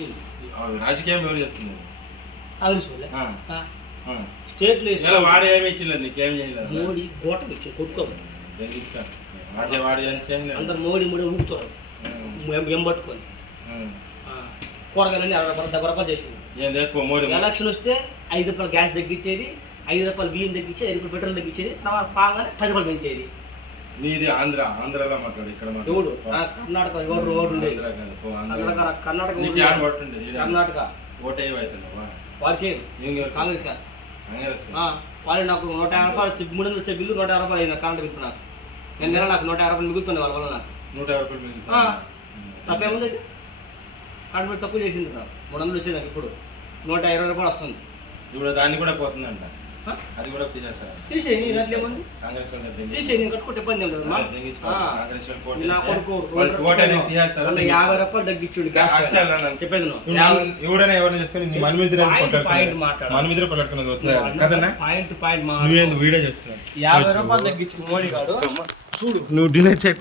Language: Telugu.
ఇచ్చింది. రాజకీయం ఎవరు చేస్తుంది? స్టేట్ లో వాడు ఏమి ఇచ్చింది, నీకేం చేయలేదు. మోడీ గోటలు ఇచ్చి కొట్టుకోము అందరు మోడీ ఊపుతారు ఎంబట్టుకొని కూరగాయలన్నీ 70 రూపాయలు చేసింది. ఎలక్షన్ వస్తే 5 రూపాయలు గ్యాస్ తగ్గించేది, 5 రూపాయలు బియ్యం తగ్గించేది, 5 రూపాయలు పెట్రోల్ తగ్గించేది, తర్వాత పాగానే 10 రూపాయలు పెంచేది. నీది ఆంధ్రాలో మాట్లాడు, ఇక్కడ ఎవడు కర్ణాటక ఓటు ఉండేది. కర్ణాటక వాళ్ళకి కాంగ్రెస్ వాళ్ళు నాకు 150 రూపాయలు 300 వచ్చే బిల్లు 150 రూపాయలు అయింది కరెంట్ బిల్లు. నాకు నెల నాకు 150 రూపాయలు మిగులుతుంది వాళ్ళ వల్ల. నాకు 150 రూపాయలు తప్పేముంది అయితే కరెంట్ బిల్లు తక్కువ చేసింది. నాకు 300 వచ్చేది, నాకు ఇప్పుడు 120 రూపాయలు వస్తుంది. ఇప్పుడు దాన్ని కూడా పోతుందంట, అది కూడా తీసేస్తారు. తీసేయి అసలు ఏముంది, తీసేయి, నేను కట్టుకుంటే ఇబ్బంది ఏం లేదు. నా కొడుకు 50 రూపాయలు తగ్గించుడు చెప్పేది. పాయింట్ 50 రూపాయలు తగ్గించు మోడీ గారు చూడు. నువ్వు డినైట్